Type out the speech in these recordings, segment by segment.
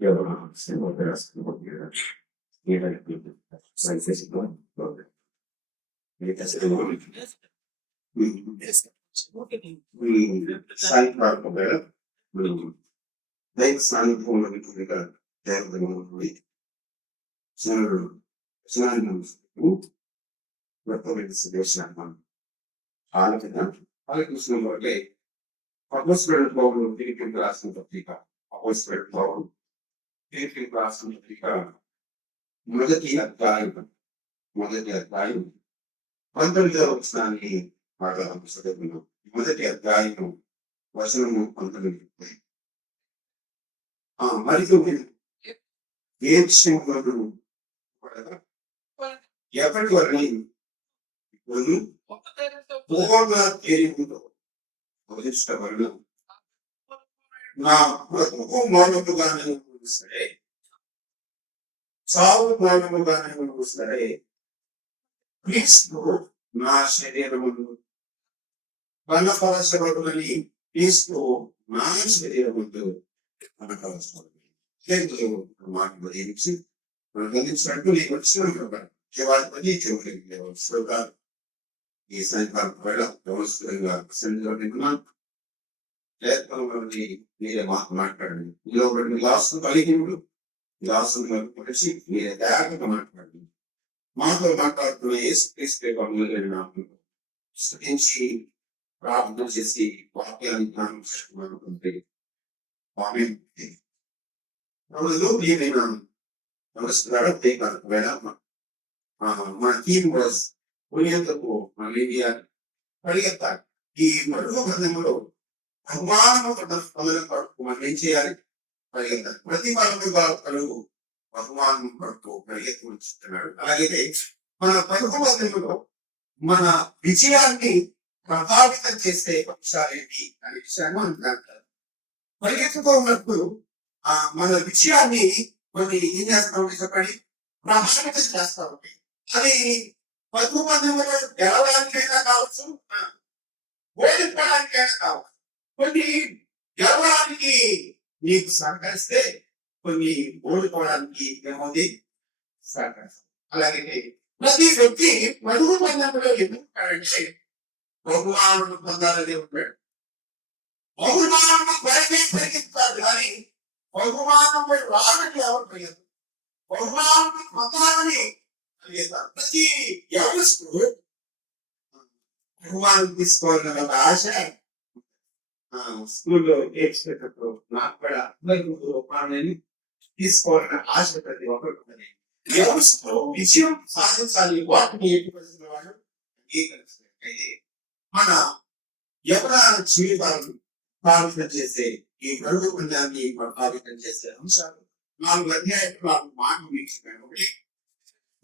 Ja, sind wir erst jeder sein Festival. Das ist immer sai para dai san come di pubblicare tempo di sono ma come si deve anche sono lei atmosfera povero di che classe pratica atmosfera povero di che classe pratica మొదటి అధ్యాయం 19వ వచనాన్ని మాట్లాడడం పుస్తకంలో మొదటి అధ్యాయం వచనము 19 మరియు ఏ విషయంలో ఎప్పటి వరకు పూర్ణ తీరుతో బోధించబడిన నా బ్రతుకు మౌనముగానే సరే సావు మౌనముగానే సరే క్రీస్తు నా శరీరమును బలపరచబడునని క్రీస్తు నా శరీరమును బలపరచబడును మాట బోధించి బోధించినట్టు నీకు వచ్చిన జీవాధిపతి చెవులు ఈ సాయంకాలం వేళ నమస్కారంగా ప్రసంగంలో నిన్నాను లేఖనంలోని మీరే మాట్లాడండి ఇందులో ఒకటి గ్లాసులు కలిగి గ్లాసులు కలిసి మీరే జాగ్రత్తగా మాట్లాడండి మాతో మాట్లాడుతున్న యేసుక్రీస్తు నాకు స్తుతించి ప్రార్థన చేసి వాక్యాన్ని జ్ఞానం వేళ మన టీం వాజ్ ఉనియంతకు మీడియా పరిగెత్తాలి ఈ మరుగు బంధంలో బహుమానము పడుకు మనం ఏం చేయాలి పరిగెత్తాలి ప్రతి కలుగు బహుమానం పడుతూ పరిగెత్తుకుంటున్నాడు. అలాగే మన పరుగు బంధంలో మన విజయాన్ని ప్రభావితం చేసే అంశాలు ఏంటి అనే విషయాన్ని మనం అంటారు. పరిగెత్తుతూ ఉన్నప్పుడు మన విజయాన్ని కొన్ని ఏం చేస్తామంటే చెప్పండి ప్రభావితం చేస్తా ఉంటాయి. అది పరుగు బంధంలో గెలవడానికైనా కావచ్చు ఓడిపోవడానికైనా కావచ్చు. కొన్ని గెలవడానికి నీకు సహకరిస్తే కొన్ని ఓడిపోవడానికి ఏమవుతుంది సహకరిస్తాం. అలాగే ప్రతి వ్యక్తి పరుగు బంధంలో ఎందుకంటే బహుమానం పొందాలని ఉంటాడు. బహుమానం కొరకే పరిగెత్తారు కానీ బహుమానం రావడానికి ఎవరు పరిగెత్తారు. బహుమానం పొందాలని పరిగెత్తారు. ప్రతి యవనస్తుడు బహుమానం తీసుకోవాలన్న ఒక ఆశ స్కూల్లో నేర్చుకున్నప్పుడు నాకు కూడా బహుమానాన్ని తీసుకోవాలన్న ఆశ ప్రతి ఒక్కరికి వ్యవస్థలో విజయం సాధించాలి. వాటిని ఏర్పరిచిన వాళ్ళు అంగీకరిస్తున్నట్లయితే మన యవన జీవితాలను ప్రభావితం చేసే ఈ పరుగు బంధాన్ని ప్రభావితం చేసే అంశాలు 4 అధ్యాయాలు 4 మాటలు వీక్షించాను.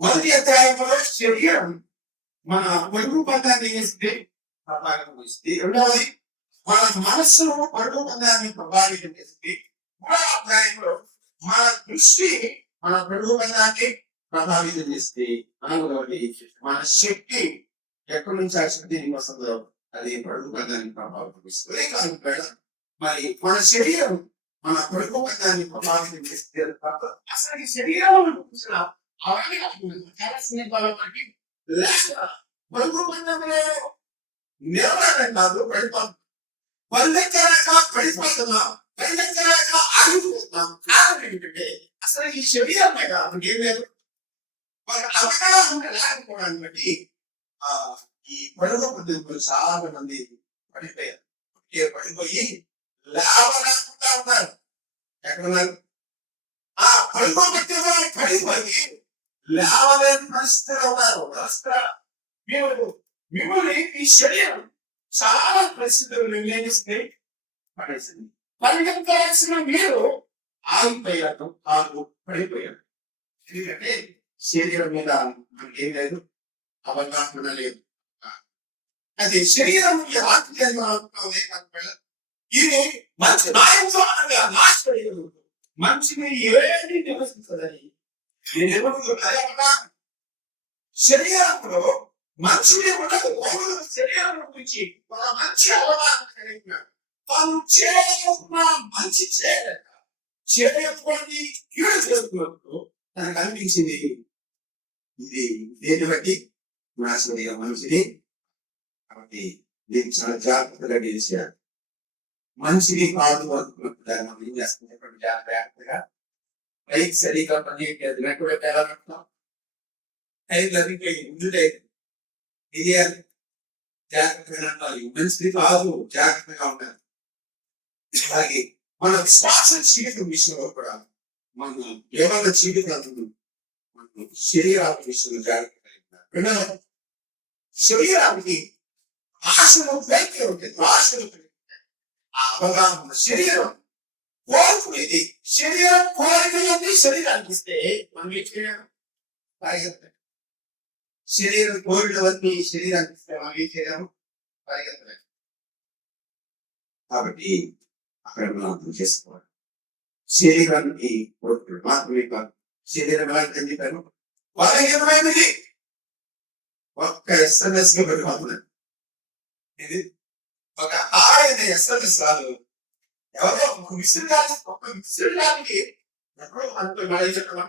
మొదటి అధ్యాయంలో శరీరం మన పరుగు బంధాన్ని వేస్తే ప్రభావితం చేస్తుంది. రెండవది మన మనస్సును పరుగు బంధాన్ని ప్రభావితం చేస్తుంది. 3వ అధ్యాయంలో మన దృష్టి మన పరుగు బంధాన్ని ప్రభావితం చేస్తే 4వది మన శక్తి ఎక్కడి నుంచి ఆ శక్తి వస్తుందో అది పరుగు బంధాన్ని ప్రభావితం చేస్తుంది. కాదు మరి మన శరీరం మన పరుగు బంధాన్ని ప్రభావితం చేస్తే అసలు ఈ శరీరం పరుగు బంధంలో నిలబడడం కాదు పడిపోతున్నాం. పరిగెత్తలేక పడిపోతున్నాం. పరిగెత్తలేక ఆగిపోతున్నాం. కారణం ఏంటంటే అసలు ఈ శరీరం మీద ఏం లేదు. వాళ్ళ అవగాహన లేకపోవడాన్ని బట్టి ఈ పరుగు బంధంలో చాలా మంది పడిపోయారు. పడిపోయి లేవలేకుండా ఉన్నారు. ఎక్కడున్నారు? ఆ పరుగు బంధంలో పడిపోయి లేవలేని పరిస్థితిలో ఉన్నారు. మిమ్మల్ని ఈ శరీరం చాలా పరిస్థితులు నిర్ణయిస్తే పడేసింది. పరిగెత్తాల్సిన మీరు ఆగిపోయారు. పడిపోయారు. ఎందుకంటే శరీరం మీద మనకి ఏం లేదు, అవగాహన లేదు. అది శరీరం ఇది మంచి నాయంతో నా శరీరం మంచిని ఏది నివసించదని శరీరంలో మంచిని ఉండదు. శరీరం గురించి ఒక మంచి అవగాహన కలిగినాడు. తాను చేయకున్న మంచి చేయలేక చేయకూడని కీడు చేస్తున్నప్పుడు తనకు అనిపించింది ఇది దేని బట్టి నాశనడిగా మనిషిని కాబట్టి దీన్ని చాలా జాగ్రత్తగా చేశారు. మనిషిని కాదు అనుకున్నప్పుడు దాన్ని మనం ఏం చేస్తాం చెప్పండి జాగ్రత్తగా బైక్ సరిగా పనిచేయట్లేదు నెట్వర్క్ ఎలా పెడతాం టైర్లు అరిగిపోయి ముందు టైర్ తెలియాలి జాగ్రత్తగా ఉండాలి. మనిషిని కాదు జాగ్రత్తగా ఉండాలి. అలాగే మన శ్వాస చీకటి విషయంలో కూడా మన ఏమైనా చీకటి మన శరీరాల విషయంలో జాగ్రత్తగా శరీరానికి ఆశలు పైకి ఉంటుంది. ఆశలు ఆ అవగాహన శరీరం కోరుకునేది శరీరం కోరికలన్నీ శరీరానికి ఇస్తే మనం ఏం చేయడం పరిగెత్తాలి. శరీరం కోరికలన్నీ శరీరానికి ఇస్తే మనం ఏం చేయడం పరిగెత్తలేదు. కాబట్టి అక్కడ మనం అర్థం చేసుకోవాలి. శరీరానికి కోరికలు మాత్రమే కాదు శరీరం ఎలాంటి చెప్పాను బలహీనమైనది. ఒక్క ఎస్ఎంఎస్ గా పెట్టుకోవాలి. ఇది ఒక ఆయన ఎస్ఎంఎస్ రాదు. ఎవరో ఒక విసురుగాలికి ఎక్కడో మనతో మళ్ళీ చెప్పడం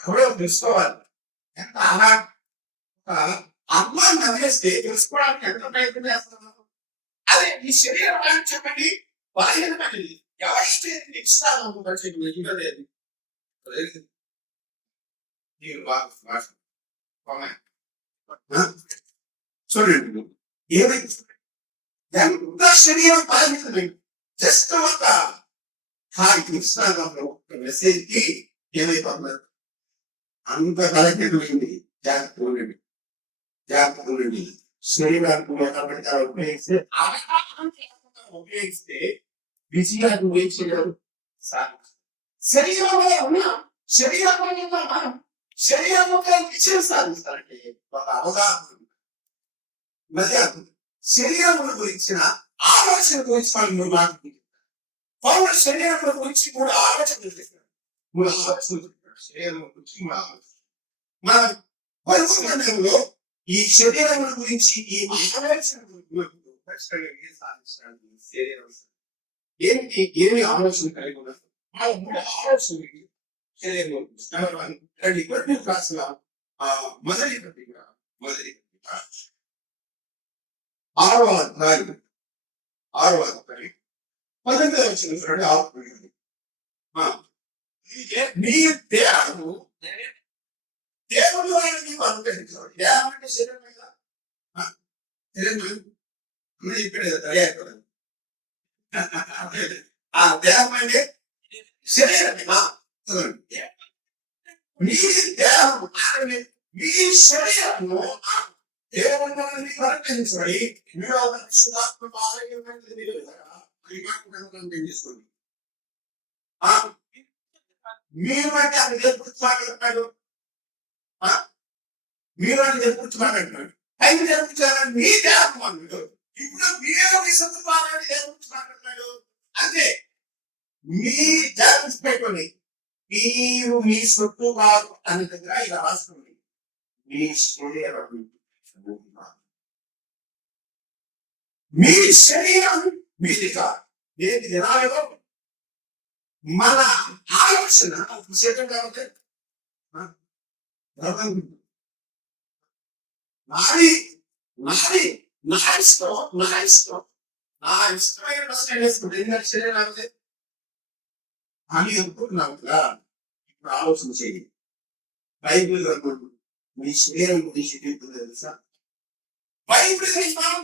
ఎవరో తెలుసుకోవాలి. ఎంత అలా అమ్మాయిని నమ్మేస్తే తెలుసుకోవడానికి ఎంత ప్రయత్నం చేస్తున్నాను. అదే ఈ శరీరం అని చెప్పండి బలహీనమైనది. ఎవరిస్తే ఇస్తాను ఇవ్వలేదు. చూడండి ఏమైంది ఎంత శరీరం బలహీనమైంది. జస్ట్ ఒక ఇన్స్టాగ్రామ్ లో ఒక మెసేజ్ కి ఏమైపోతున్నారు అంత బలహీనమైంది. జాగ్రత్త ఉండండి జాగ్రత్త ఉండండి. శరీరానికి ఉపయోగిస్తే విజయాన్ని ఉపయోగించగలరు. శరీరంలో ఉన్నా శరీరంలో మనం శరీరంలో విజయం సాధిస్తారంటే ఒక అవగాహన శరీరం గురించిన ఆలోచన గురించి మనం మాట్లాడుకుంటున్నాం. పౌరుడు శరీరం గురించి మూడు ఆలోచనలు చెప్పారు. మూడు ఆలోచనలు చెప్పారు శరీరం గురించి మూడు ఆలోచన. మన పరిశోధనలో ఈ శరీరం గురించి ఈ ఆలోచన సాధించడానికి శరీరం ఏమిటి ఏమి ఆలోచన కలిగి ఉన్నారు. మూడు ఆలోచనలు శరీరం గురించి క్లాసుల మొదటి పత్రిక 6వ అధ్యాయం 6వ అధ్యాయం 18వ వచనం చూడండి. 6 మీ దేహము దేవుడు ఆయన మీకు అనుగ్రహించాడు. దేహం అంటే శరీరం కదా. ఆ దేహం అంటే శరీరం. మీ దేహము మీ శరీరము దేవుని అనుగ్రహించబడి మీరు శుధాత్మక ఆరోగ్యమైనది చేసుకోండి. మీరు అంటే అది నేర్పుతున్నాడు. మీరు అని నేర్పుతున్నాడు. అయితే నేర్పుతున్నాడు మీ దేహం అన్నాడు. ఇప్పుడు మీరు మీ సొంత భాగాన్ని నేర్పుతున్నాడు. అంతే మీ జాగ్రత్త పెట్టుకోండి. మీరు మీ సొత్తు కాదు అనే దగ్గర ఇలా రాసుకోండి. మీ శరీరం మీ శరీరం మీది కాదు. ఏంటి దినాలలో మన ఆలోచన శరీరం కాబట్టి నాది నాది నా ఇష్టం నా ఇష్టం నా ఇష్టమైన ప్రశ్న వేసుకుంటే ఎందుకంటే శరీరం లేకపోతే అని అనుకుంటున్నావు కదా. ఇప్పుడు ఆలోచన చేయండి. బైబిల్ మీ శరీరం గురించి తెలుసా? బైబిల్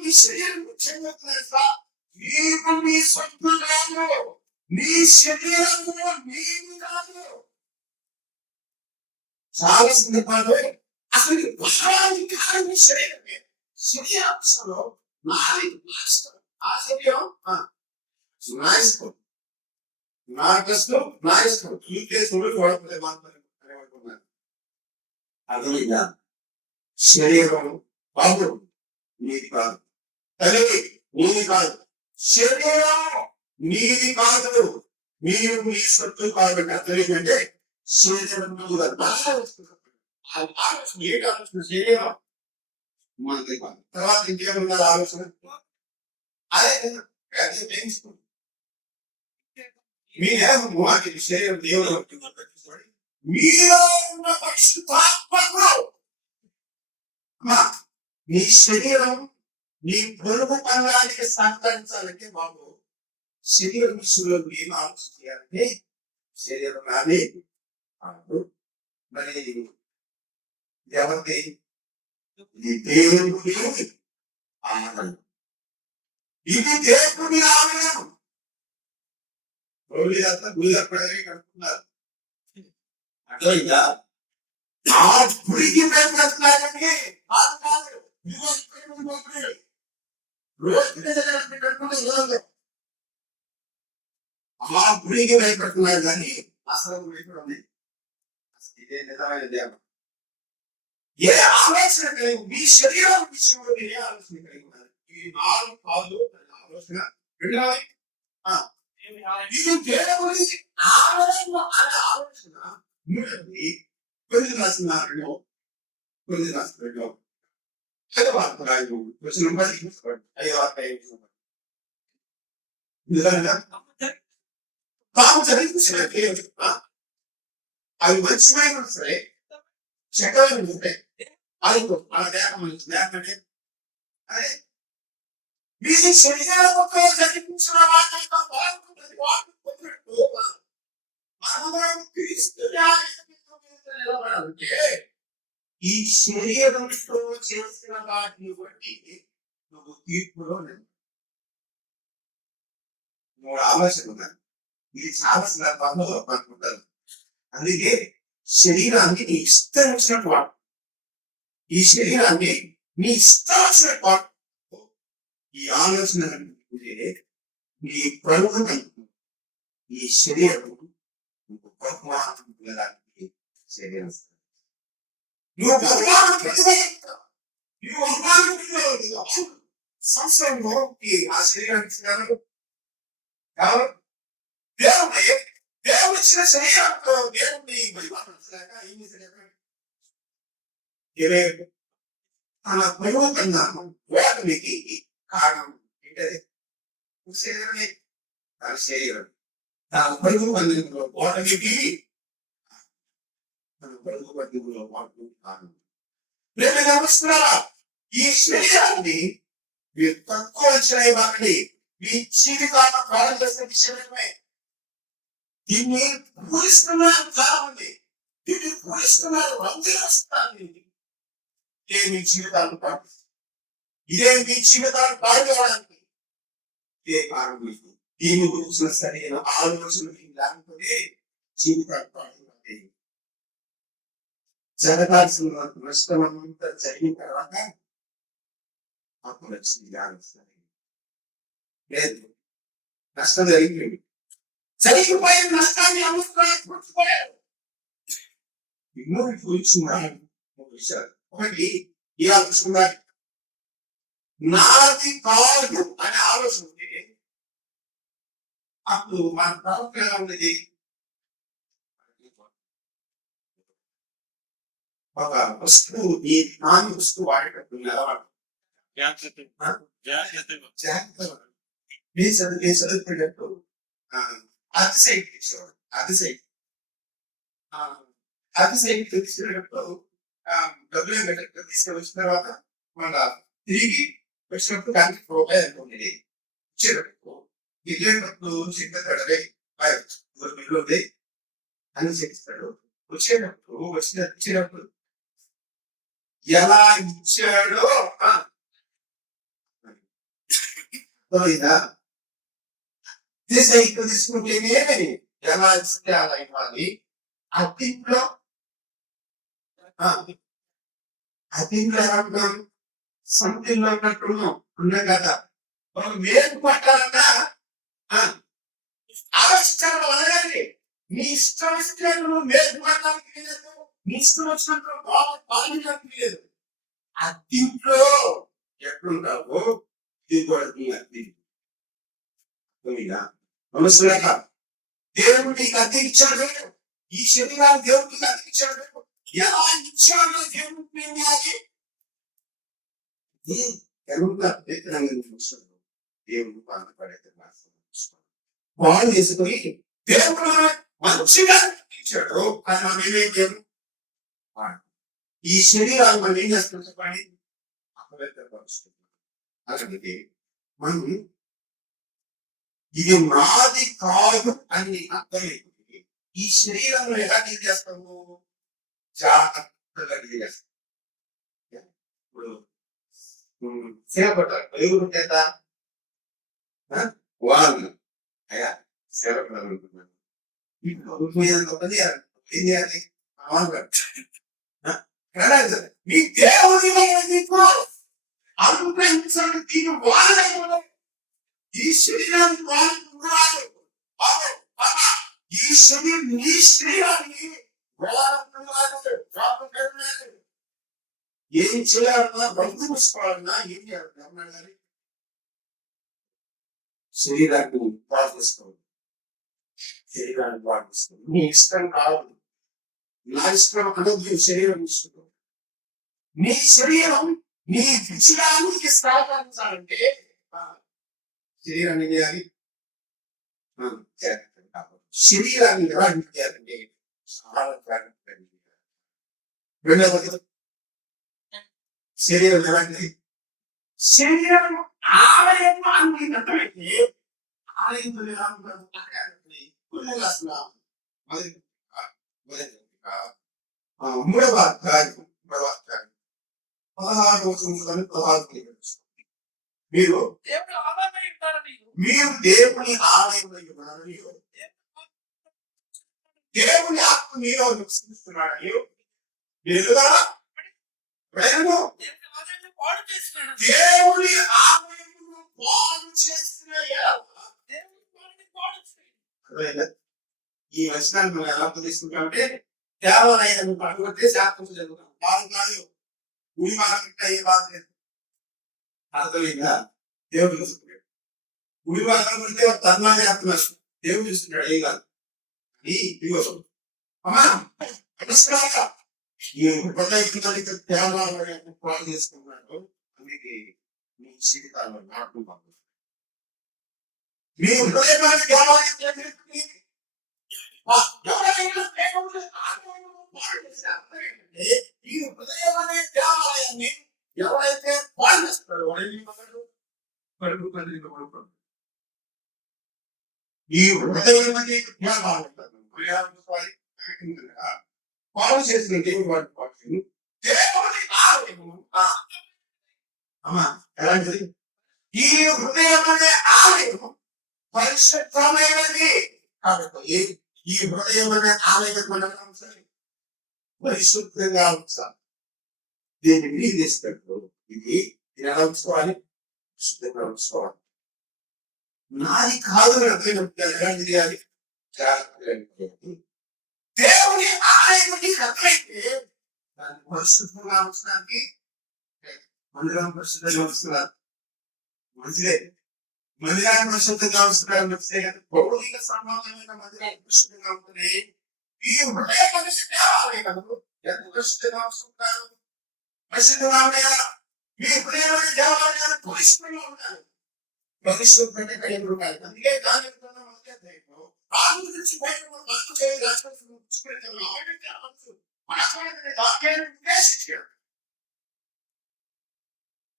మీ శరీరం గురించి తెలుసా? నీవు మీ సొంత కాదు. నీ శరీరము నీవు కాదు. చాలా సందర్భాలు అసలు భావానికి శరీరమే శరీరాంశంలో నాది ఆ శరీరం నా ఇష్టం నా కష్టం నా ఇష్టం చూడు వాడుకోలేదు మాట్లాడుకున్నాను. అర్థమైందా? శరీరం బాబు నీది కాదు. తల్లి నీది కాదు. శరీరం నీది కాదు. మీరు మీ సొత్తు కాబట్టి అర్థం ఏంటంటే శరీరం ఆలోచన ఏంటి ఆలోచన శరీరం మనది కాదు. తర్వాత ఇంకేమన్నా ఆలోచన అదే అదే ప్రేమిస్తుంది. మీ దేహము అది శరీరం దేవుడు చూడండి. మీలో ఉన్న పరిశుద్ధాత్మకు అమ్మా, నీ శరీరం నీ పొరుగు పనులకి సహకరించాలంటే బాబు శరీర విషయంలో ఏం ఆలోచన చేయాలంటే శరీరం నాది అప్పుడు మరి ఎవరిది ఇది దేవుడి ఆనందం, ఇది దేవుడి ఆనందం. గుడి కట్టడానికి కట్టుకున్నారు అట్లా ఆ గుడికి మేము కట్టున్నారండి ఆ గుడికి భయపడుతున్నారు కానీ అసలు గుడి కూడా ఉంది. ఇదే నిజమైన దేవం. ఏ ఆలోచన కలిగి మీ శరీరం విషయంలో ఏ ఆలోచన కలిగి ఉన్నారు? ఈ 4 కాదు ఆలోచన వినాలి. ఇది దేవుడి ఆలోచన అనే ఆలోచన మూడవది కొద్ది రాసినారు కొద్ది రాసినారు ఐదో రాజు వచ్చిన 5 తాము చదివించిన అవి మంచిమైన సరే చెడ్డమైన ఉంటే అది మన దేహం లేకంటే అదే మీ శరీరంతో జరిపించిన వాటితో బాగుంటుంది. వాటి పొందినట్టు మనం క్రీస్తు నిలబడాలంటే ఈ శరీరంతో చేసిన వాటిని బట్టి నువ్వు తీర్పులో 3 ఆలోచనలు ఉన్నాయి. ఇది చాలా సందర్భాల్లో అనుకుంటారు. అందుకే శరీరాన్ని నీ ఇష్టం వచ్చినట్టు వాడు. ఈ శరీరాన్ని నీ ఇష్టం వచ్చినట్టు వాడు. ఈ ఆలోచన నీ ప్రభుత్వం ఈ శరీరం వెళ్ళడానికి శరీరం నువ్వు సంవత్సరంలో ఆ శరీరానికి దేవుడి దేవుడు ఇచ్చిన శరీరంతో దేవుడిని బలిపడలేక ఏం చేశాడు? తన ప్రయోగంగా వేదనికి కారణం ఏంటది? శరీరమే తన శరీరం తన పరుగు బంధంలో ఓటమికి తన పరుగు బంధంలో ఓటమి కారణం. ప్రేమిస్తున్నారా? ఈ శరీరాన్ని మీరు తక్కువ అంచనా ఇవ్వండి. మీ జీవితాన్ని ప్రాణం చేసే విషయమే. దీన్ని పూరిస్తున్నారు చాలా మంది. దీన్ని పూరిస్తున్నారు రంగులు. ఇదే మీ జీవితాన్ని పాటు ఇదే మీ జీవితాన్ని పాడుకోవడానికి ఇదే కారణం. దీని గురించిన సరైన ఆలోచన లేకపోతే జీవితాన్ని పాడుకోవాలి. జరగాల్సిన నష్టమంతా జరిగిన తర్వాత అప్పుడు వచ్చింది జ్ఞానం. లేదు నష్టం జరిగిపోయింది. జరిగిపోయిన నష్టాన్ని అమ్ముకోలేకపోయారు. ఎన్నో విషయాలు. ఒకటి ఏ ఆలోచన నాది కాదు అనే ఆలోచన ఉంటే అప్పుడు మన ప్రవర్తన ఎలా ఉండేది? ఒక వస్తువు ఈ నాని వస్తువు వాడేటప్పుడు నిలబడ జాగ్రత్త చదువుకునేటప్పుడు అతిశైకి తీసుకునేటప్పుడు డబ్బులు తీసుకొచ్చిన తర్వాత మన తిరిగి వచ్చినప్పుడు దానికి రూపాయి అనుకోండి. ఇచ్చేటప్పుడు వెళ్ళేటప్పుడు చింతకడలే ఉంది అని చెప్తాడు. వచ్చేటప్పుడు ఇచ్చినప్పుడు ఎలా ఇచ్చాడో తీసుకుంటేనే ఎలా ఇస్తే అలా ఇవ్వాలి. అతిలో ఏమంటున్నాం? సముద్రంలో ఉన్నట్టు ఉన్నాం కదా. ఒక మేలు పట్టాలన్నా ఆలోచించాలి. అనగానే నీ ఇష్టం వచ్చినట్టు నువ్వు మేలు పడడానికి లేదు. నీ ఇష్టం వచ్చినట్టు పాలించడానికి లేదు. అతిలో ఎట్లుంటావో ఇది కూడా నీ అతి. మనసులేక దేవుడు నీకు అద్దె ఇచ్చాడు. ఈ శరీరాన్ని దేవుడికి అద్దె ఇచ్చాడు. ఎలా ఇచ్చాడో దేవుడికి దేవుడు బాధపడేది పాలు చేసుకుని దేవుడు మంచిగా ఇచ్చాడు. కానీ మనం ఏమేం దేవుడు ఈ శరీరాన్ని మనం ఏం చేస్తున్నాం చెప్పండి, అపవిత్రపరుస్తుంది. అలాగే మనం ఇది నాది కాదు అని అర్థమైంది. ఈ శరీరంలో ఎలా డీల్ చేస్తాము, జాగ్రత్తగా డీల్ చేస్తాం. ఇప్పుడు సేవపడాలి ఎవరు చేత వాళ్ళు అయ్యా సేవపడాలనుకున్నాను. ఏం చేయాలి, మీ దేవుని అనుగ్రహించండి. దీని వాళ్ళ ఈ శరీరాన్ని వాళ్ళు ఈ శరీరం నీ శరీరాన్ని ఏం చేయాలన్నా బంధు పుష్పాలన్నా ఏం చేయాలి, శరీరాన్ని పాడు చేసుకోవాలి. శరీరాన్ని పాడు చేసుకోవాలి. నీ ఇష్టం కాదు, నా ఇష్టం అనేది శరీరం ఇష్టం. నీ శరీరం నీ విజయానికి సహకరించాలంటే శరీరాన్ని చేయాలి. శరీరాన్ని ఎలా చేయాలంటే చాలా జాగ్రత్తగా చేయాలి. రెండవది శరీరం ఎలాంటిది, శరీరం ఆలయం అన్నట్లయితే ఆలయంలో ఎలా ఉంటారు, మూడవ అధ్యాయం 16 వచనం 16 మీరు దేవుని ఆలయంలో ఉన్నారని, దేవుని ఆత్మ మీలో నివసిస్తున్నాడని దేవుని ఆలయము పాడు చేసిన ఈ వచనాన్ని మనం ఎలా తీసుకుంటామంటే దేవాలయాన్ని పట్టుకుంటే శాస్త్రం చదువుతాం. బాధ కాదు, గుడి మాట్లాడితే ఏ బాధ లేదు. అర్థమైందా, దేవుడు చూసుకున్నాడు. గుడి మాట్లాడుకుంటే తర్మాన్ని చేస్తున్నాడు, దేవుడు చూస్తున్నాడు. ఏ కాదు ఈ అమ్మా ఈ హృదయానికి దేవాలయాన్ని పాడు చేసుకున్నాడు. అందుకే మీ జీవితాల్లో నాటు మీ హృదయాన్ని దేవాలయం ఈ హృదయం అనే దేవాలయాన్ని ఎవరైతే పాడు చేస్తాడో ఈ హృదయం అనే దేవాలయం పాడు చేసిన దేవుడు వాటి పాటు దేవుని ఆలయము. అమ్మా ఎలాంటిది, ఈ హృదయం అనే ఆలయం పరిశుద్ధమైనది. కాబట్టి ఈ హృదయం అనే ఆలయం మనం పరిశుద్ధంగా ఉంచాలి. దీన్ని మీరు చేసినట్టు ఇది ఎలా ఉంచుకోవాలి, పరిశుద్ధంగా ఉంచుకోవాలి. నాది కాదు ఎలా చేయాలి, దేవుని ఆలయం అర్థమైతే దాన్ని పరిశుద్ధంగా ఉంచడానికి మందిరం పరిశుద్ధంగా ఉంచుతున్నారు. మంచిదే, మందిరాన్ని పరిశుద్ధంగా ఉంచుతున్నారు. నచ్చితే కానీ భౌతిక సమానమైన మందిరాన్ని పరిశుద్ధంగా ఉంటుంది. ఈ హృదయ దేవాలయాలు ఎంత పరిశుద్ధంగా ఉంచుకుంటారు, పరిశుద్ధంగా ఉన్నాయా? మీ హృదయమైన దేవాలయాలు పరిశుద్ధంగా ఉంటారు. పరిశుద్ధంగా కలిగి ఉండాలి. అందుకే దాని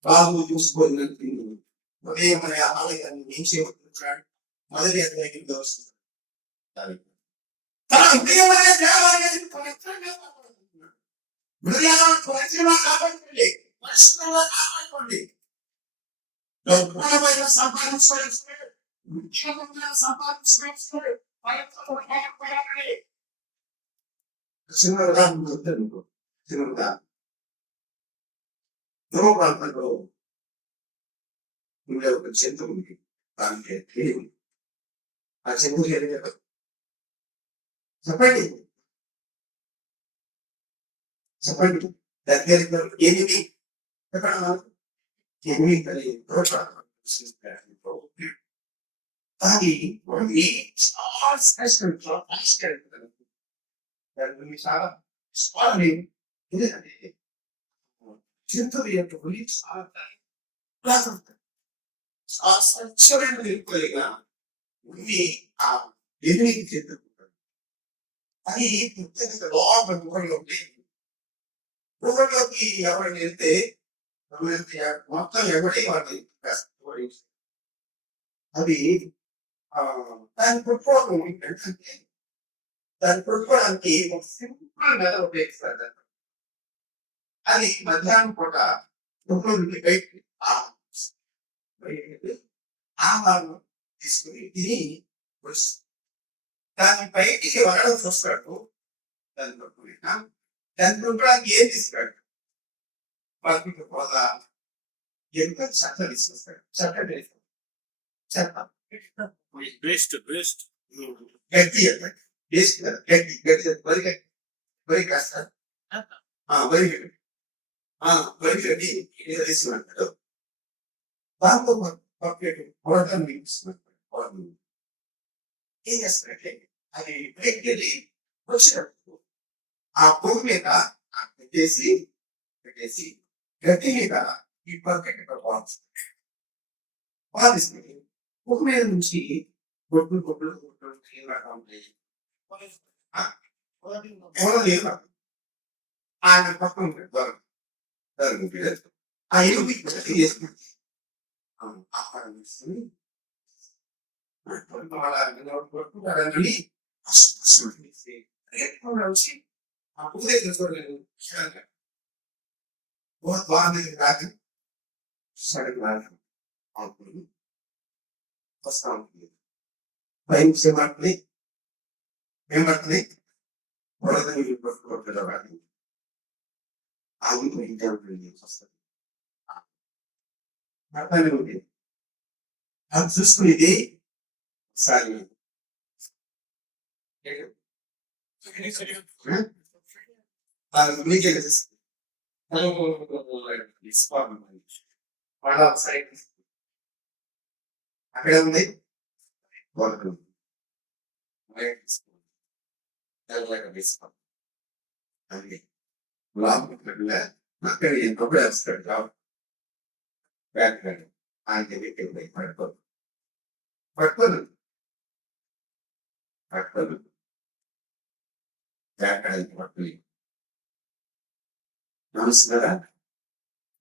బాబు చూసుకోవాలంటే ఉదయం అనే ఆలయాన్ని ఏం చేయబడుతున్నాడు, మొదటి అధ్యాయంలో వస్తుంది. తన ఉదయమైన దేవాలయాన్ని పవిత్రంగా కాపాడుతున్నాడు. హృదయాలను పవిత్రంగా కాపాడుకోండి, పరిశుభ్రంగా కాపాడుకోండి. సంపాదించుకోవాలి చిన్న ఉదాహరణ చిన్న ఉదాహరణ ప్రాంతంలో ఉండే ఒక జంతువు ఉంది. దానికి తెలివి, ఆ జంతువు చెప్పండి చెప్పండి దగ్గర ఎనిమిది కానీ చాలా చాలా జంతువు యొక్క గురించి చాలా ఆ స్వచ్ఛమైన వెలుగుగా ఉండి ఆ వెలుగుకి చెందుకుంటాడు. అది ప్రత్యేకత లోపల గుహలో ఉండి గుహలోకి ఎవరైనా వెళ్తే మొత్తం ఎవరి వాడిని అది దాన్ని పట్టుకోవడం ఏంటంటే దాన్ని పట్టుకోవడానికి ఒక సింపుల్ మెథడ్ ఉపయోగిస్తారు. అది మధ్యాహ్నం పూట గుహలో నుండి బయటికి ఆహారం తీసుకుని తిని వస్తుంది. దాన్ని బయటికి వరడం చూస్తాడు. దాన్ని పట్టుకుని దాన్ని పట్టుకోవడానికి ఏం తీసుకురాడు? పక్కకి పోదా ఎంత చెత్త తీసుకొస్తాడు. చెత్త చెత్త వేస్ట్ వేస్ట్ గడ్డి వేస్ట్ గడ్డి గడ్డి వరి గడ్డి వరి కాస్తాడు. వరి గడ్డి వరి గడ్డి ఏదో తీసుకున్నాడు. దాంతో పక్కకి పొడటాన్ని మిగిలిస్తున్నాడు. ఏం చేస్తాడంటే అది బయటికి వచ్చినప్పుడు ఆ పువ్వు మీద పెట్టేసి గడ్డి మీద ఈ బకెట్ బాధిస్తుంది. పువ్వు మీద నుంచి గొడ్లు ఆయన పక్కన ఉంటాడు. ఆ ఎలుగు చేసుకుంటే ఆహారం ఇస్తుంది. వచ్చి ఆ పువ్వు దగ్గర చూడలేదు. బాగుంది రాదు సడన్ రాదు అవుతుంది వస్తా ఉంటుంది. భయం ఏమంటుంది వరదని పట్టుకోవట్లేదు కానీ ఆగి ఇంటి వస్తుంది. అర్థాన్ని ఉంది అది చూసుకునేది ఒకసారి మీకే అక్కడ ఉంది అక్కడ ఎంతప్పుడు వేస్తాడు కాబట్టి ఆయన పట్టుకోను పట్టుకుని మనసు కదా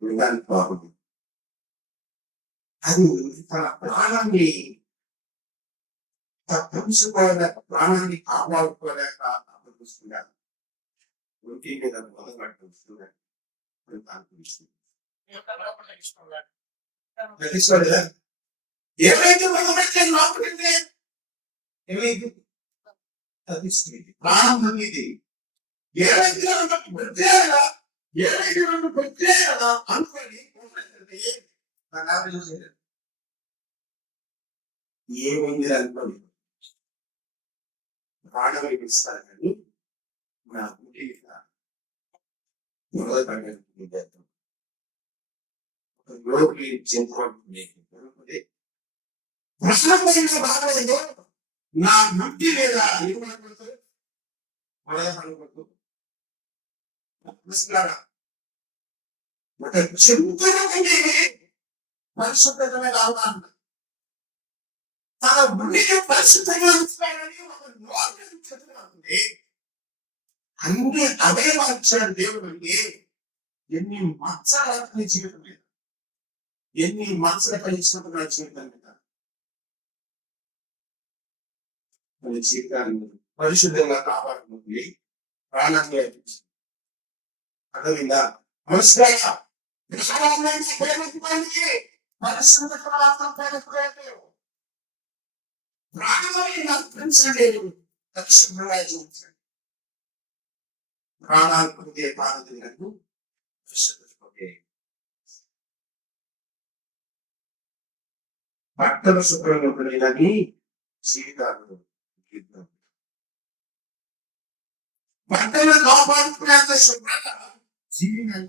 వినడానికి బాగుంది. అది తన ప్రాణాన్ని తప్పించుకోలేక ప్రాణాన్ని కాపాడుకోలేక చూస్తున్నాడు. ఒంటి మీద మొదలుపెట్టుకుంటున్నాడు. ఏమైతే మొదలుపెట్టే లోపలికి ఏమైంది తప్పిస్తుంది ప్రాణం అనేది ఏమైతే అనుకోని ఏమైంది అనుకోని ప్రాణం ఇస్తారు కానీ నా ఊటి లోకి చెందుకుంటుంది. నా ముట్టి మీద పరిశుద్ధమైన అవగాహన తన బుద్ధిని పరిశుద్ధంగా అన్ని అదే మార్చాడు దేవుడు. అంటే ఎన్ని మత్సరాలు జీవితం మీద ఎన్ని మనసుల కలిగిస్తున్న జీవితం మీద మన జీవితాన్ని పరిశుద్ధంగా కాపాడుతుంది. ప్రాణంగా అర్థమైందా? నమస్కారం ప్రాణాలు పొందే పాదకు బట్టలు శుభ్రంగా ఉండేదని జీవితాలు బట్టలు కాపాడుకునేంత శుభ్రత జీవితాలు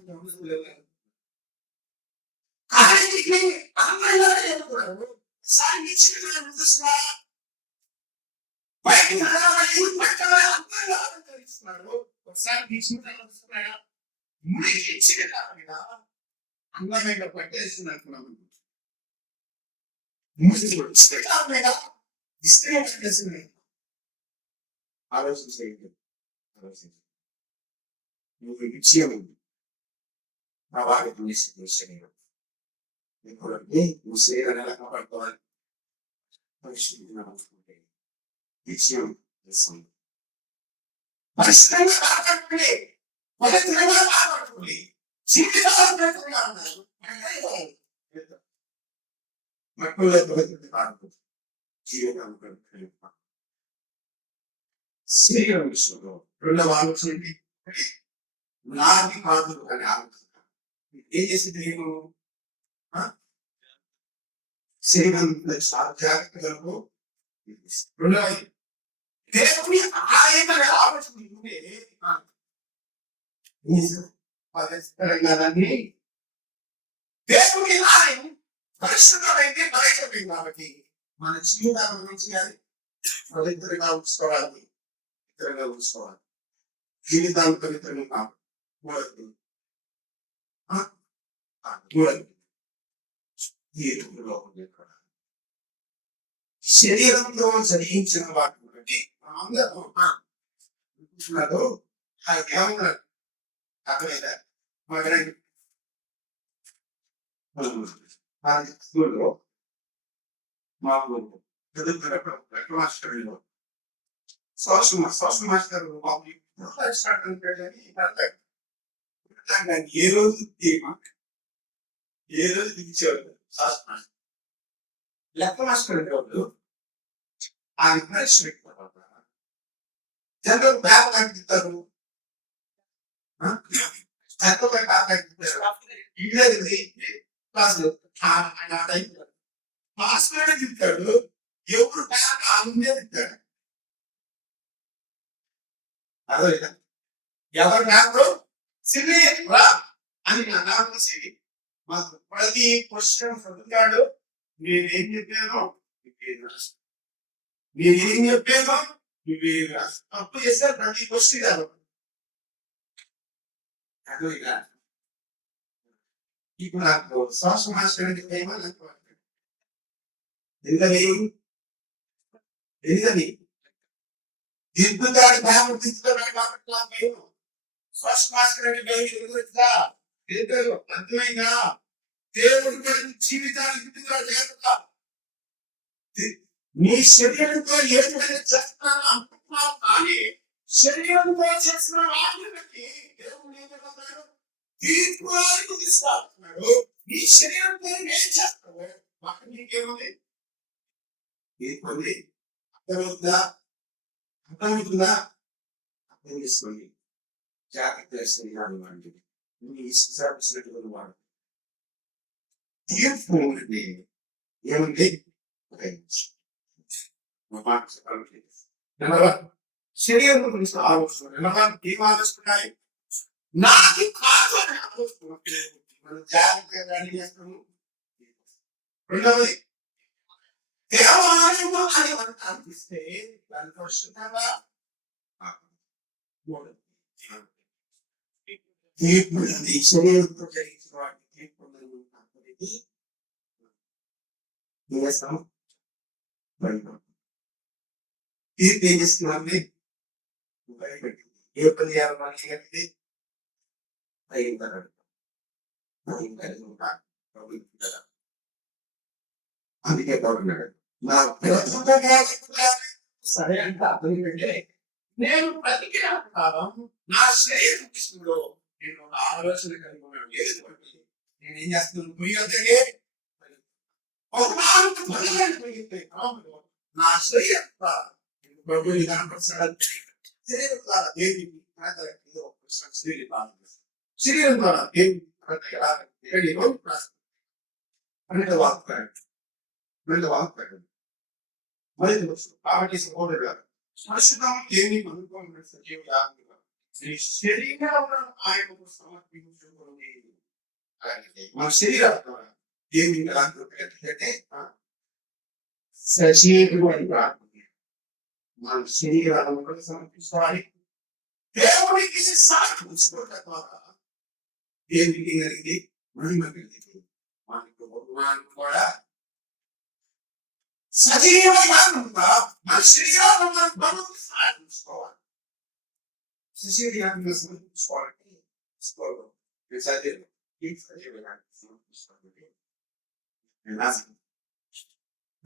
అందమైన పట్టేస్తున్నట్టున్నాను. ఇస్తే ఆలోచన చేయండి. ఆలోచించండి. నువ్వు విజయం ప్రభావితం చేసే ఎప్పుడంటే నువ్వు సేవను ఎలా కాపాడుకోవాలి పరిశుద్ధి విజయం చేస్తుంది. పరిశ్రమ కాపాడుకోండి, పవిత్రంగా కాపాడుకోండి, జీవితాలు ఉన్నారు మక్కువ కాదు జీవితం శరీరం విషయంలో రెండవ ఆలోచన నాది కాదు అని ఆలోచన ఏం చేసింది నేను శరీరం జాగ్రత్తలకు రెండవది దేవుని ఆయన ఆలోచన పరిష్కరంగానే దేవుని ఆయన పరిశుద్ధమైతే బయటపోయింది కాబట్టి మన జీవితాల గురించి అది పవిత్రంగా ఉంచుకోవాలి, పవిత్రంగా ఉంచుకోవాలి, జీవితాన్ని పవిత్రంగా కాపాడు. శరీరంలో జరిగించిన వాటిని బట్టి అందరూ అర్థమైందా స్కూల్లో మాకు మాస్టర్లో సోషల్ మాస్టర్ ఏ రోజు దిగించేవాళ్ళు శాస్త్ర మాస్టర్ లెక్క మాస్టర్ ఉండేవాళ్ళు ఆయన పరీక్ష పెట్టిన జనరల్ బ్యాగ్ తింటారు మాస్టర్ తింటాడు ఎవరు బ్యాగ్ ఆమె తింటాడు అదే ఎవరు బ్యాగ్ సిరి రా అని అన్నారు. సిరి మాకు ప్రతి క్వశ్చన్ చదువుతాడు, నేనేం చెప్పాను నేనేం చెప్పాను తప్పు చేస్తే ప్రతి క్వశ్చన్ కాదు. ఇప్పుడు నాకు శ్వాస మాస్టర్ ఎందుకని దిద్దుతాడు భయం దిద్దుతాడు కాబట్టి నాకు భయం. శ్వాస మాస్టర్ అంటే భయం అర్థమైందా? దేవుడు జీవితాన్ని దిద్దుతాడు జాగ్రత్త. నీ శరీరంతో ఏదైనా చేస్తున్నాను అనుకుంటున్నావు కానీ శరీరంతో చేసిన వాటిని బట్టి దేవుడు ఏమంటున్నాడు? తీర్పులకు తీసుకున్నాడు. నీ శరీరంతో ఏం చేస్తావు అక్కడ నీకేముంది? తీర్పుంది. అర్థమవుతుందా? అర్థమవుతుందా? అర్థం చేసుకోండి. జాగ్రత్త శరీరాన్ని వాడి నీ ఇష్టపడినటువంటి వాడు తీర్పు ఉంది. ఏముంది? శరీరం గురించి ఆలోచన ఏం ఆలోచిస్తున్నాయి? నాకు కాదు అని ఆలోచిస్తున్నాం. మనం జాగ్రత్తగా చేస్తాము. రెండవది దేవాలయము అని మనకు అనిపిస్తే దాని పరిశుద్ధంగా తీర్పు శరీరంతో జరిగిన వాటి తీర్పు చేస్తాం. తీర్పు ఏం చేస్తున్నామండి? ఏ పని చేయాలి మనకి కలిపి అందుకే గవర్నర్ సరే అంటే అర్థం ఏంటంటే నేను బ్రతికిన కాలం నా శరీరం విషయంలో నేను ఆలోచన కలిగి ఉన్నాను. నేను ఏం చేస్తున్నాను? పోయి నా శరీరం ప్రభుని కనపరచాలి. శరీరం ద్వారా దేవుని శరీరం ద్వారా దేవుని కాబట్టి సహోదరుడు పరిశుద్ధం దేవుని అనుకోవాలి. సజీవుడు శరీరంలో ఆయనకు సమర్పించుకోండి. మన శరీరం ద్వారా దేవుని అంటే సజీవుడు అని ప్రార్థన మన శరీరాలను సమర్పించుకోవాలి. దేవునికి సాక్షించుకోవడం ద్వారా దేవునికి కలిగింది మహిమ కలిగింది. మనకు బహుమానం కూడా సజీవయానంగా మన శరీరాలను మనం సాధించుకోవాలి. సజీవయానంగా సమర్పించుకోవాలంటే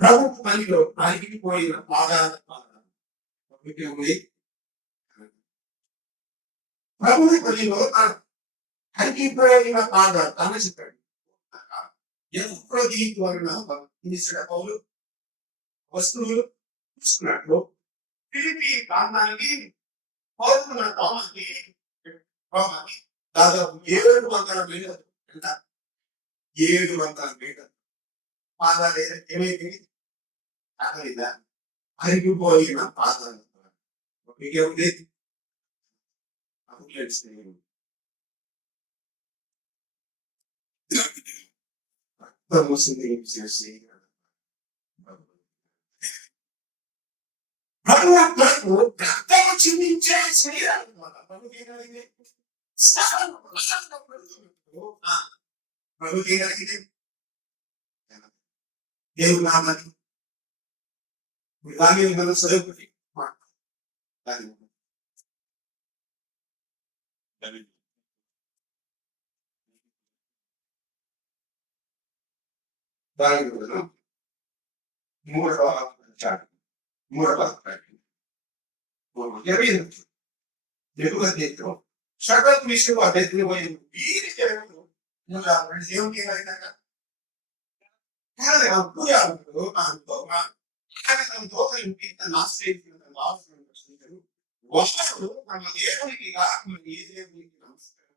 ప్రభు పనిలో అరిగిపోయిన పాదాల ప్రభు పనిలో అరిగిపోయిన పాదాలు అని చెప్పాడు. ఎప్పుడు దీని వలన పౌలు వస్తువులు చూసుకున్నట్లు ఫిలిప్పీ ప్రాంతానికి పౌరుల రోమానికి దాదాపు 700 మీటర్లు ఎంత 700 మీటర్లు పాదాలు ఏమైంది అక్కడిదా అరిగిపోయిన పాదాలు మీకేముంది వస్తుంది చేసి రక్తము చిందించే శరీరాలు దేవుడు నామాన్ని దాని మనం చదువుకుని దాని మూడవ సకల విషయం అభ్యర్థి వీరి దేవునికి వాడు మన దేవునికి కాకుండా ఏ దేవునికి నమస్కారం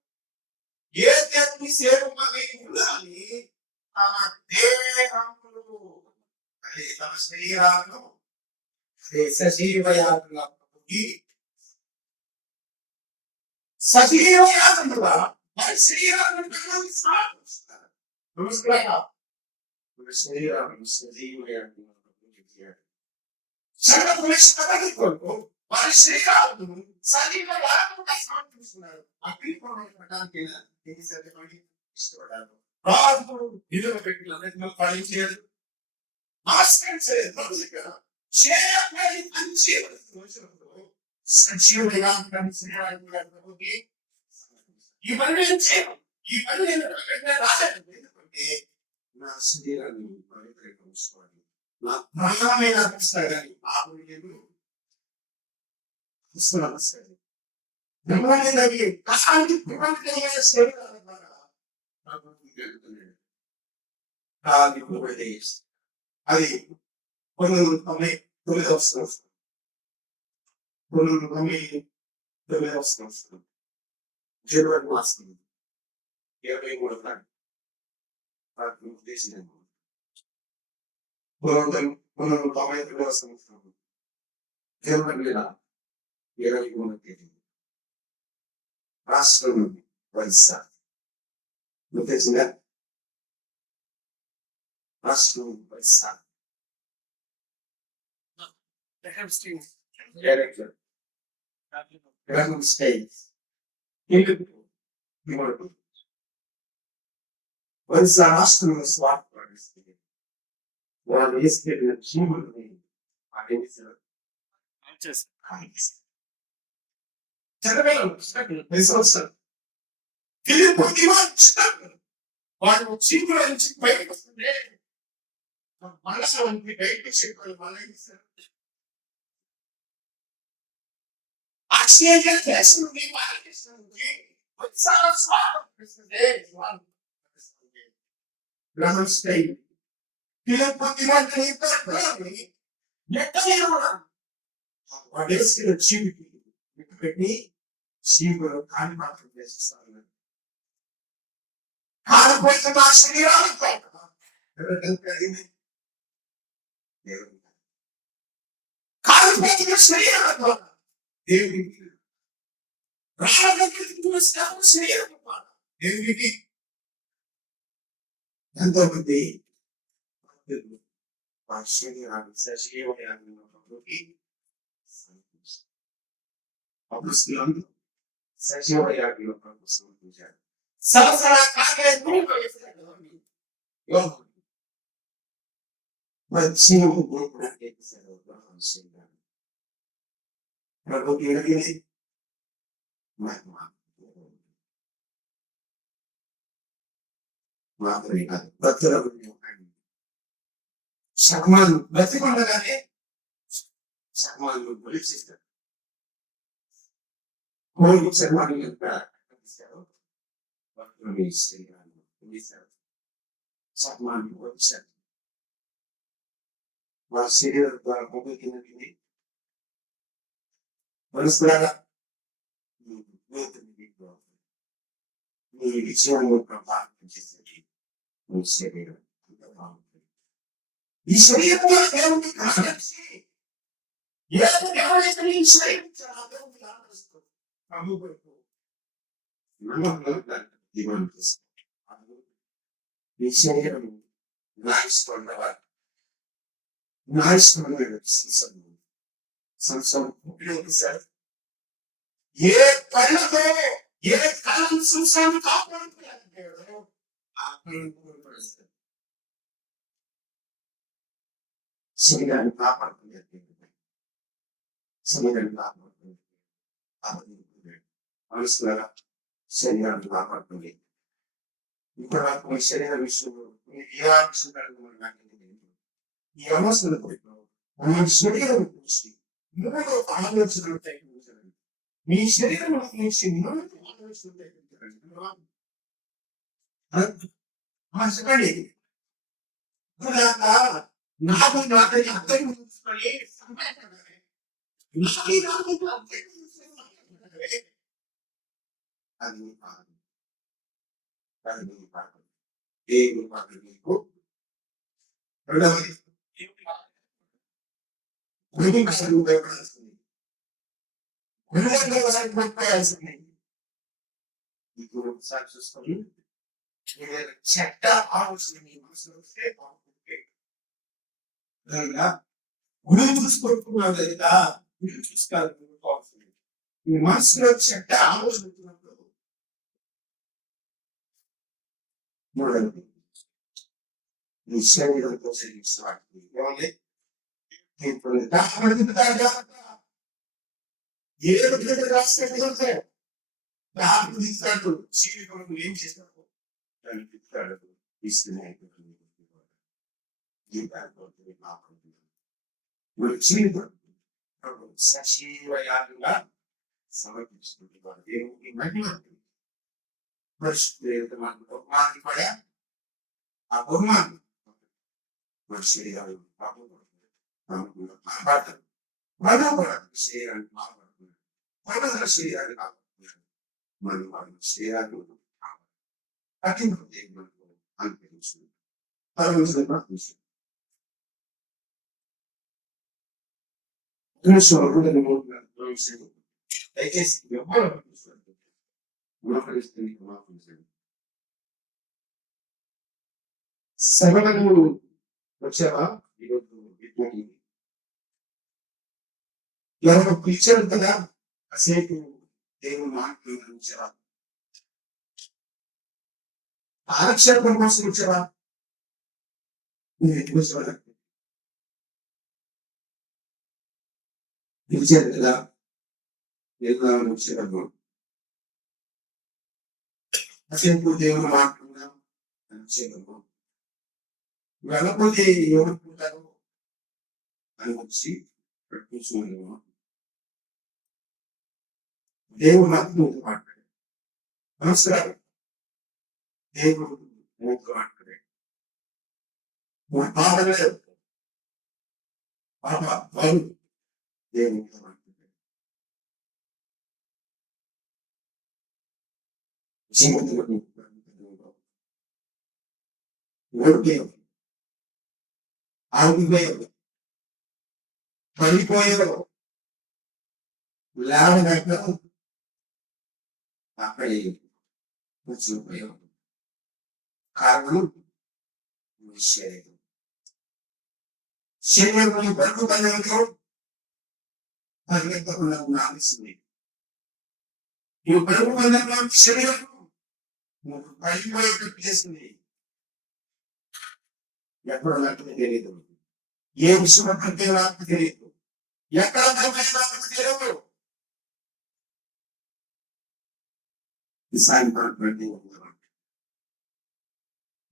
ఏ దేవుని సేవకుని ఉండాలి తమ దేహములు అదే తమ శరీరాలను అదే సజీవయాగంగా సజీవయాగంగా మన శరీరాలను సమర్పిస్తారు. నమస్కారం శరీరాలను సజీవయాగంగా వారి శ్రీకాలను సజీవయాగంగా సమర్పిస్తున్నారు. అగ్నిపడానికి ఇష్టపడ్డారు. రాజు నిలువ పెట్టిన ఫలించారు. ఈ పని నేను చేయను. ఈ పని నేను రాలేదు. ఎందుకంటే నా శరీరాన్ని పవిత్రీకరించుకోవాలి. నా ప్రాణమే అనిపిస్తాయి కానీ ఆమె నేను నమస్కారం అది 1999 సంవత్సరం జనవరి మాసం 23 1999 సంవత్సరం జనవరి నెల 23వ తేదీ రాష్ట్రం ఒరిస్సా తెలిసిందా? రాష్ట్రం ఒరిస్సా ఒరిస్సా రాష్ట్రంలో స్వార్థపడిస్తుంది. వాళ్ళు వేసుకెళ్ళిన జీవులని వాడు చీపుల నుంచి బయటకు వస్తుంటే మనసు బయటకు చెప్పాలి. ఆక్సిజన్ గ్యాస్ నుండి వాడేసుకున్న చీపుకి పెట్టి చీపులు కాని మాత్రం చేసేస్తారు. కాకపోతే మా శరీరాలు కాకపోతే శరీరాలు దేవునికి శరీరం దేవునికి ఎంతో మంది శరీరాన్ని సజీవయాన్ని అప్పుడు సజీవయాన్ని సమర్పించారు. Mas sim, eu vou para que fizeram para você. Para o que ele mas não há. Não há obrigado. Doutora, Sakman, berarti pandangannya Sakman polisi. Oh, Sakman yang berat. Bisa. Sakman bisa. Masih dalam mobil ini. Harus berada. Ini semua berapa jadi mesti bisa ya yang sih. Ya, harus dari saya. Kamu berapa? Memang di mana bisa ya nice banget. Nice banget Samsung bisa. Ye, pernah deh. Ye, kan susah kapan apa yang berasa. Sembilan apa sembilan apa apa harus berapa sembilan apa bukan aku saya harus ya sudah menggunakan ini ya mas lebih orang sendiri mesti mereka tahu sudah teknik mesti mesti sudah mas sekali kenapa Nada yang Muitos procuram veritar, muitos caras não gostam. Mas se eu chegar, não sei onde você está aqui. Olha, tem planeta, e ele não tem graça de fazer. Dá para dizer tudo. Se ele não me diz, isso não é que eu tenho que fazer. E vai para o mal. Mentira. Sashi vai lá. Sama isso que vai ter. Imagina. Mas teman teman pada aku mah masih ada apa apa mana masih ada apa mana masih ada apa mana masih ada apa yang penting hampir itu harus ada terus soal dari mana terus itu ya mana harus ini kemana Sebenarnya వచ్చావా ఈరోజు ఎవరు పిలిచారు కదా కాసేపు దేవుని మాటలు వచ్చావా ఆరక్షణ కోసం వచ్చావా నువ్వు ఎందుకు వచ్చావా పిలిచారు కదా దేవుని వచ్చారు కాసేపు దేవుని మాట్లాడుతున్నాం వచ్చారు వెళ్ళకపోతే ఎవరు పుట్టారు అని వచ్చి కూర్చున్నాను దేవుడు నాకు మూడు మాట్లాడాడు నమస్కారం దేవుడు మూడు మాట్లాడాడు మూడు పాపలేదు పాప బాబు దేవుడు మాట్లాడాడు జీవితంలో ఓడిపోయావు ఆగిపోయావు పడిపోయావు లేవనక అక్కడే కూర్చునిపోయావు కారణం శరీరం శరీరం బరువుపడినతో పరిగెత్తకుండా ఆలోచింది నువ్వు బరువుపడిన శరీరం నువ్వు పడిపోయేటట్టు చేసింది ఎప్పుడు నాకు తెలియదు ఏ విషయం అంటే నాకు తెలియదు, ఎక్కడ నాకు తెలియదు. ఈ సాయంత్రం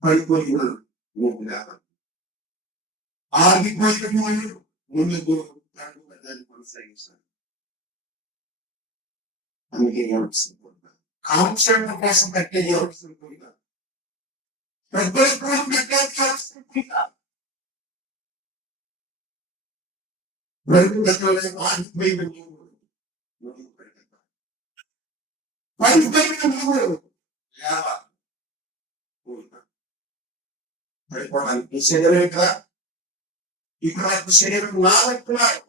పడిపోయిన ఆగిపోయిన ముందుకు దాన్ని కొనసాగిస్తాను. అందుకే కాంక్షణ కోసం కట్టే ఎవరుకుంటున్నా పెద్దల కోసం కట్టే ఆగిపోయిన పడిపోవడానికి శరీరం కదా, ఇక్కడ శరీరం నాలుగుతున్నారు.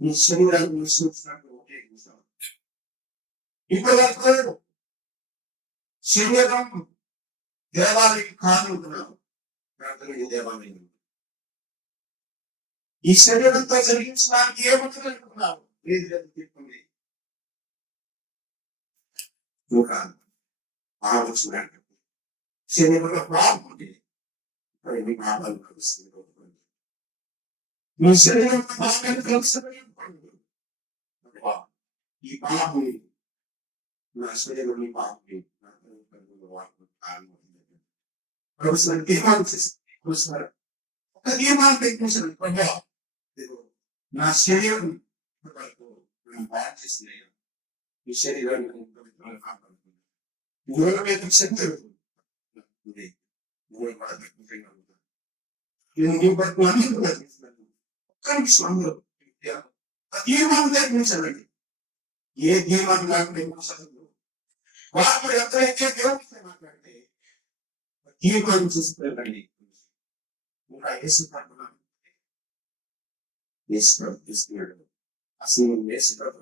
నీ శరీరాన్ని విశ్వసినట్టు ఒకే కూర్చోవాలి. ఇప్పుడు శరీరం దేవాలయం కానుంటున్నాం, దేవాలయం ఈ శరీరంతో జరిగించడానికి ఏమవుతుందనుకున్నావు? లేదు లేదు చెప్పింది ఆలోచన శరీరంలో బాగుంది, ఎన్ని భాగాలు కలుస్తుంది. మీ శరీరం బాగా కలుస్తుంది. ఈ బాబు నా శరీరం ఈ బాబు ఒక నియమాన్ని తెచ్చేసాను. నా శరీరం బాగా చేస్తున్నాయి. ఈ శరీరాన్ని శక్తి తీర్మానండి. ఏ తీర్మానం లేకుండా వాళ్ళు ఎంతైతే దేవుడితో మాట్లాడితే తీర్మానం చేసుకున్నారండి. ఇంకా యేసు పడుతున్నాను, యేసు ప్రభు తీసుకున్నాడు. అసలు యేసు ప్రభు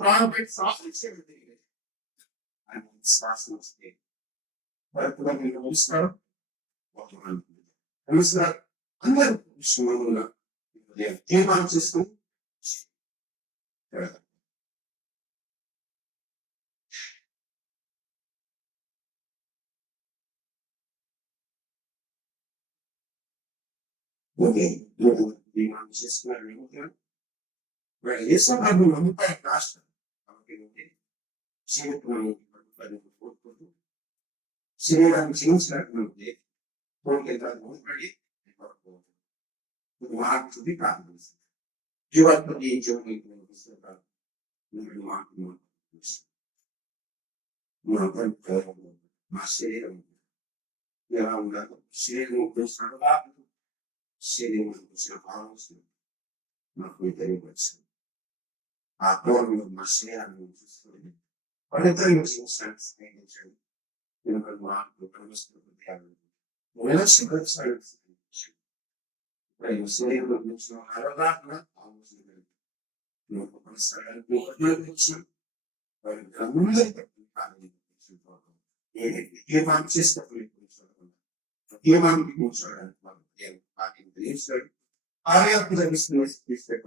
ప్రాణం పెట్టి శ్వాసం శ్వాసం వస్తే నమస్కారం నమస్కారం అందరూ విశ్వమంగా తీర్మానం చేసుకుని తీర్మానం చేసుకున్నారు. నమ్ముతాయి రాష్ట్రం కోరుకుంటూ శరీరాన్ని క్షమించినట్టు కోరికడి మార్పుది ప్రారంభిస్తుంది. జీవాత్మకి మా శరీరం ఎలా ఉండాలో శరీరం ఉపయోగిస్తున్నాడు. శరీరం వచ్చిన ఆలోచన నాకు తెలియవచ్చు. ఆ పూర్వంలో మా శరీరాన్ని చూసుకొని పవిత్రంగా స్నేహించండి. మార్పు శరీరం గురించిన అవగాహన తీర్మానం చేసినప్పుడు తీర్మానం కూర్చోడానికి తెలియస్తాడు. కార్యాత్మ తీసుకెళ్ళి